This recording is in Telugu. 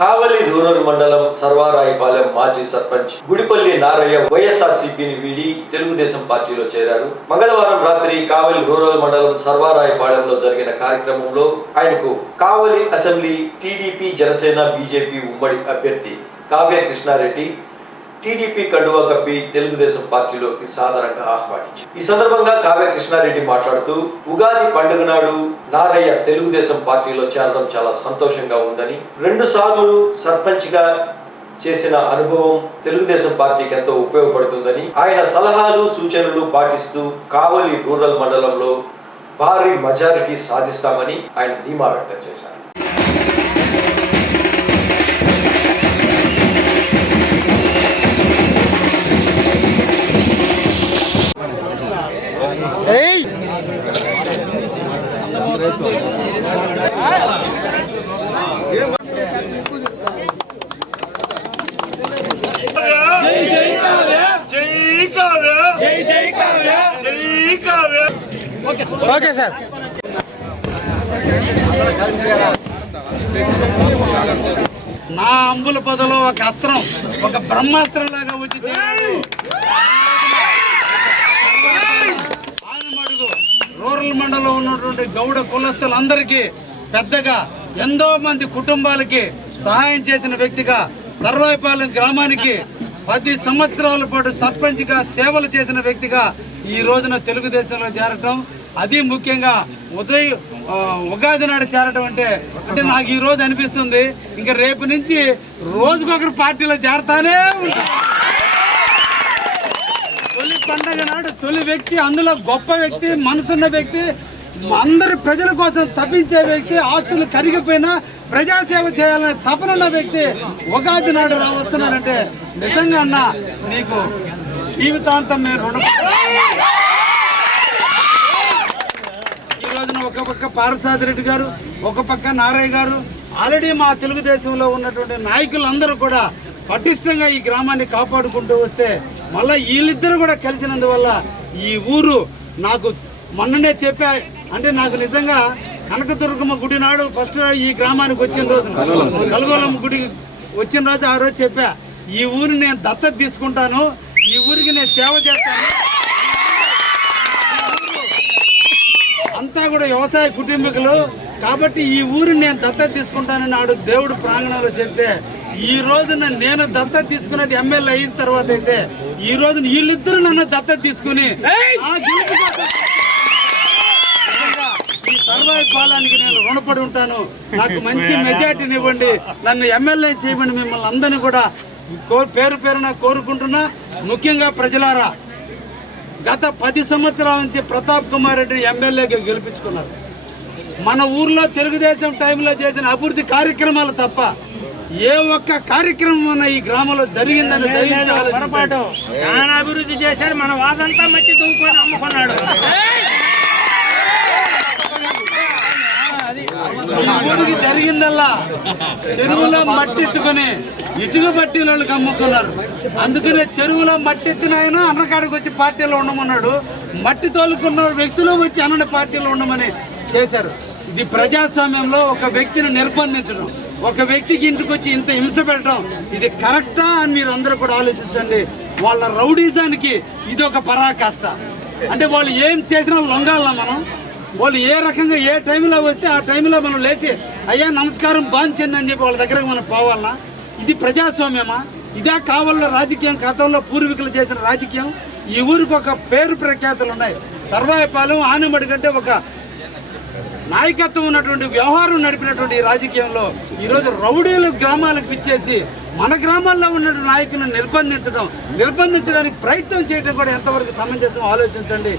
కావలి రూరల్ మండలం సర్వారాయిపాలెం మాజీ సర్పంచ్ గుడిపల్లి నారయ్య వైఎస్ఆర్సీపీని వీడి తెలుగుదేశం పార్టీలో చేరారు. మంగళవారం రాత్రి కావలి రూరల్ మండలం సర్వారాయిపాలెంలో జరిగిన కార్యక్రమంలో ఆయనకు Kavali assembly TDP Janasena BJP ఉమ్మడి అభ్యర్థి కావ్య కృష్ణారెడ్డి టీడీపీ కండువా కప్పి తెలుగుదేశం పార్టీలోకి సాధారణంగా ఆహ్వానించి ఈ సందర్భంగా కావ్య కృష్ణారెడ్డి మాట్లాడుతూ ఉగాది పండుగ నాడు నారయ్య తెలుగుదేశం పార్టీలో చేరడం చాలా సంతోషంగా ఉందని రెండు సార్లు సర్పంచ్గా చేసిన అనుభవం తెలుగుదేశం పార్టీకి ఎంతో ఉపయోగపడుతుందని ఆయన సలహాలు సూచనలు పాటిస్తూ కావలి రూరల్ మండలంలో భారీ మెజారిటీ సాధిస్తామని ఆయన ధీమా వ్యక్తం చేశారు. Okay sir. నా అంబుల పొదలో ఒక అస్త్రం ఒక బ్రహ్మాస్త్రం లాగా వచ్చి రూరల్ మండలంలో ఉన్నటువంటి గౌడ కులస్తులందరికీ పెద్దగా ఎంతో మంది కుటుంబాలకి సహాయం చేసిన వ్యక్తిగా సర్వాయిపాలెం గ్రామానికి పది సంవత్సరాల పాటు సర్పంచ్గా సేవలు చేసిన వ్యక్తిగా ఈ రోజున తెలుగుదేశంలో చేరటం. అది ముఖ్యంగా ఉదయ్ ఉగాది నాడు చేరటం అంటే అంటే నాకు ఈ రోజు అనిపిస్తుంది. ఇంకా రేపు నుంచి రోజుకొకరు పార్టీలో చేరతానే ఉంటారు. పండగ నాడు తొలి వ్యక్తి అందులో గొప్ప వ్యక్తి మనసున్న వ్యక్తి అందరి ప్రజల కోసం తప్పించే వ్యక్తి ఆస్తులు కరిగిపోయినా ప్రజాసేవ చేయాలనే తపనున్న వ్యక్తి ఉగాది నాడు రా వస్తున్నాడంటే నిజంగా అన్న నీకు జీవితాంతం మీరు రుణపడి ఈ రోజున ఒక పక్క పారసాది రెడ్డి గారు ఒక పక్క నారయ్య గారు ఆల్రెడీ మా తెలుగుదేశంలో ఉన్నటువంటి నాయకులందరూ కూడా పటిష్టంగా ఈ గ్రామాన్ని కాపాడుకుంటూ వస్తే మళ్ళీ వీళ్ళిద్దరూ కూడా కలిసినందువల్ల ఈ ఊరు నాకు మొన్ననే చెప్పా అంటే నాకు నిజంగా కనకదుర్గమ్మ గుడి నాడు ఫస్ట్ ఈ గ్రామానికి వచ్చిన రోజు. కలగోలమ్మ గుడి వచ్చిన రోజు ఆ రోజు చెప్పా ఈ ఊరిని నేను దత్తత తీసుకుంటాను ఈ ఊరికి నేను సేవ చేస్తాను. అంతా కూడా వ్యవసాయ కుటుంబీకులు కాబట్టి ఈ ఊరిని నేను దత్తత తీసుకుంటానని నాడు దేవుడు ప్రాంగణంలో చెప్తే ఈ రోజున నేను దత్తత తీసుకున్నది ఎమ్మెల్యే అయిన తర్వాత అయితే ఈ రోజున వీళ్ళిద్దరు నన్ను దత్తత తీసుకుని ఈ సర్వాయి పాలానికి నేను రుణపడి ఉంటాను. నాకు మంచి మెజార్టీని ఇవ్వండి నన్ను ఎమ్మెల్యే చేయమని మిమ్మల్ని అందరినీ కూడా పేరు పేరున కోరుకుంటున్నా. ముఖ్యంగా ప్రజలారా గత పది సంవత్సరాల నుంచి ప్రతాప్ కుమార్ రెడ్డిని ఎమ్మెల్యేగా గెలిపించుకున్నారు. మన ఊర్లో తెలుగుదేశం టైంలో చేసిన అభివృద్ధి కార్యక్రమాలు తప్ప ఏ ఒక్క కార్యక్రమం ఈ గ్రామంలో జరిగిందని. పొరపాటు. చాలా అభివృద్ధి చేశాడు. మన వాదంతా మట్టి దువ్వుకొని అమ్ముకున్నాడు. ఊరికి జరిగిందల్లా చెరువులో మట్టి ఎత్తుకొని ఇటుక బట్టీలు వాళ్ళకి అమ్ముకున్నారు. అందుకనే చెరువులో మట్టి ఆయన అన్నకాడికి వచ్చి పార్టీలో ఉండమన్నాడు. మట్టి తోలుకున్న వ్యక్తులు వచ్చి అన్న పార్టీలో ఉండమని చేశారు. ఇది ప్రజాస్వామ్యంలో ఒక వ్యక్తిని నిర్బంధించడం. ఒక వ్యక్తికి ఇంటికి వచ్చి ఇంత హింస పెట్టడం ఇది కరెక్టా అని మీరు అందరూ కూడా ఆలోచించండి. వాళ్ళ రౌడీజానికి ఇది ఒక పరాకాష్ట. అంటే వాళ్ళు ఏం చేసినా లొంగాల మనం? వాళ్ళు ఏ రకంగా ఏ టైంలో వస్తే ఆ టైంలో మనం లేచి అయ్యా నమస్కారం బాంచింది అని చెప్పి వాళ్ళ దగ్గరకు మనం పోవాలనా? ఇది ప్రజాస్వామ్యమా? ఇదే కావాల రాజకీయం గతంలో పూర్వీకులు చేసిన రాజకీయం? ఈ ఊరికి ఒక పేరు ప్రఖ్యాతులు ఉన్నాయి. సర్వాయపాలెం ఆనమడి కంటే ఒక నాయకత్వం ఉన్నటువంటి వ్యవహారం నడిపినటువంటి రాజకీయంలో ఈరోజు రౌడీలు గ్రామాలకు పిచ్చేసి మన గ్రామాల్లో ఉన్న నాయకులను నిర్బంధించడం నిర్బంధించడానికి ప్రయత్నం చేయడం కూడా ఎంతవరకు సమంజసం ఆలోచించండి.